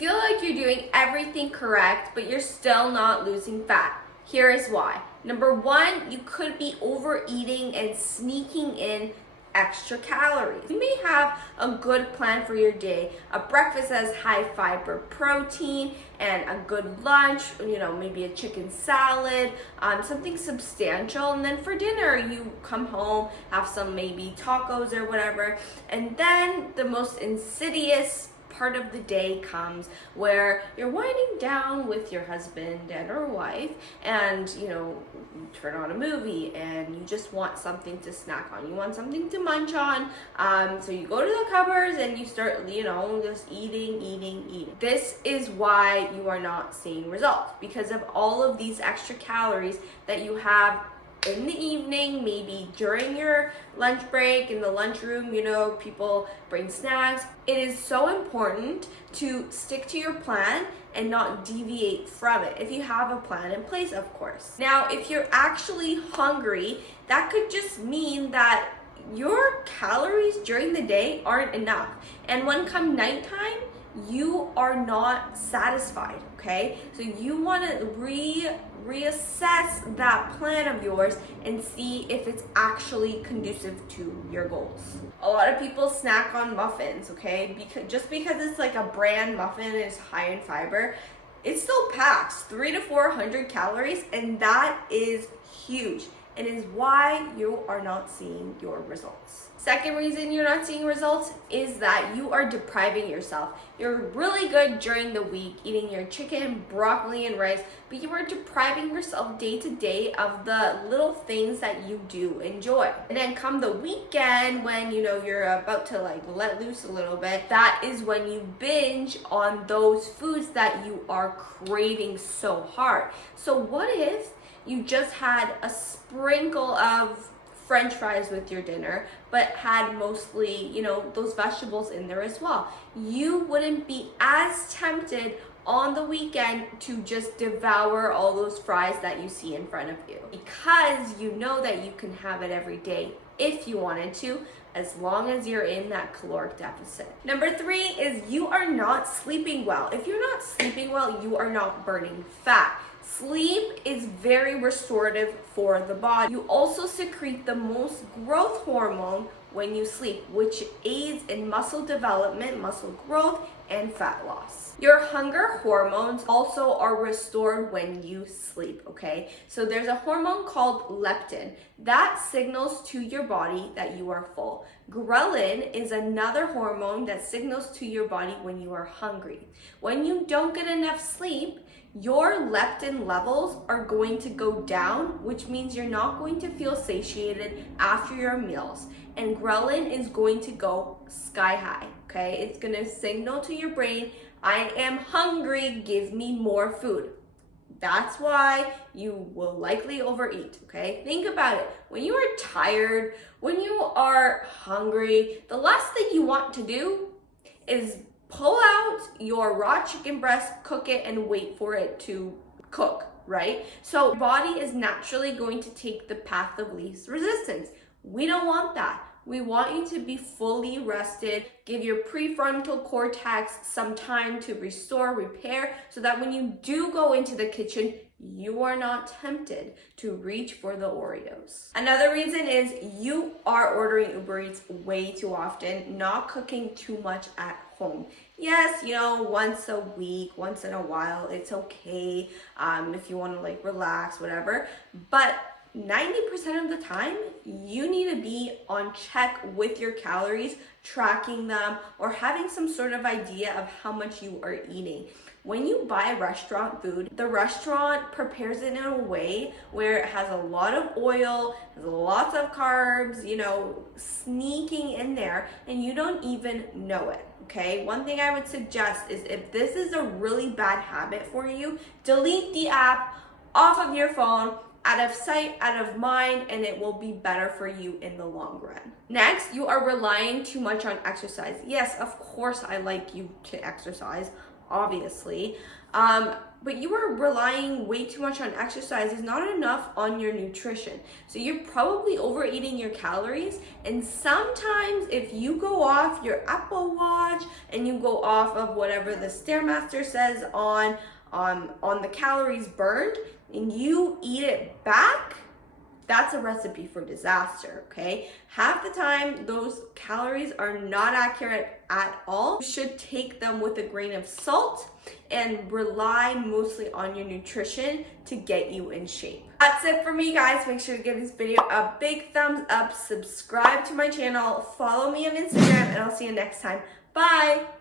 feel like you're doing everything correct, but you're still not losing fat. Here is why. Number one, you could be overeating and sneaking in extra calories. You may have a good plan for your day, a breakfast that has high fiber protein and a good lunch, maybe a chicken salad, something substantial. And then for dinner, you come home, have some maybe tacos or whatever. And then the most insidious part of the day comes where you're winding down with your husband and or wife, and you turn on a movie and you just want something to snack on, you want something to munch on, so you go to the cupboards and you start just eating. This is why you are not seeing results, because of all of these extra calories that you have in the evening, maybe during your lunch break, in the lunchroom, people bring snacks. It is so important to stick to your plan and not deviate from it, if you have a plan in place, of course. Now, if you're actually hungry, that could just mean that your calories during the day aren't enough. And when come nighttime, you are not satisfied, okay? So you want to reassess that plan of yours and see if it's actually conducive to your goals. A lot of people snack on muffins, okay? Because it's like a brand muffin and it's high in fiber, it still packs 300 to 400 calories, and that is huge. And is why you are not seeing your results. Second reason you're not seeing results is that you are depriving yourself. You're really good during the week eating your chicken, broccoli, and rice, but you are depriving yourself day to day of the little things that you do enjoy. And then come the weekend when you're about to let loose a little bit, that is when you binge on those foods that you are craving so hard. So what if you just had a sprinkle of French fries with your dinner, but had mostly, those vegetables in there as well? You wouldn't be as tempted on the weekend to just devour all those fries that you see in front of you, because you know that you can have it every day if you wanted to, as long as you're in that caloric deficit. Number three is you are not sleeping well. If you're not sleeping well, you are not burning fat. Sleep is very restorative for the body. You also secrete the most growth hormone when you sleep, which aids in muscle development, muscle growth, and fat loss. Your hunger hormones also are restored when you sleep, okay? So there's a hormone called leptin that signals to your body that you are full. Ghrelin is another hormone that signals to your body when you are hungry. When you don't get enough sleep, your leptin levels are going to go down, which means you're not going to feel satiated after your meals. And ghrelin is going to go sky high, okay? It's going to signal to your brain, I am hungry, give me more food. That's why you will likely overeat, okay? Think about it. When you are tired, when you are hungry, the last thing you want to do is pull out your raw chicken breast, cook it, and wait for it to cook, right? So body is naturally going to take the path of least resistance. We don't want that. We want you to be fully rested, give your prefrontal cortex some time to restore, repair, so that when you do go into the kitchen, you are not tempted to reach for the Oreos. Another reason is you are ordering Uber Eats way too often, not cooking too much at home. Yes, once a week, once in a while, it's okay if you want to relax, whatever. But 90% of the time, you need to be on check with your calories, tracking them, or having some sort of idea of how much you are eating. When you buy restaurant food, the restaurant prepares it in a way where it has a lot of oil, has lots of carbs, sneaking in there, and you don't even know it. Okay, one thing I would suggest is, if this is a really bad habit for you, delete the app off of your phone, out of sight, out of mind, and it will be better for you in the long run. Next, you are relying too much on exercise. Yes, of course I like you to exercise. obviously. But you are relying way too much on exercise. There's not enough on your nutrition. So you're probably overeating your calories. And sometimes if you go off your Apple Watch and you go off of whatever the Stairmaster says on the calories burned, and you eat it back, that's a recipe for disaster, okay? Half the time, those calories are not accurate at all. You should take them with a grain of salt and rely mostly on your nutrition to get you in shape. That's it for me, guys. Make sure to give this video a big thumbs up, subscribe to my channel, follow me on Instagram, and I'll see you next time. Bye!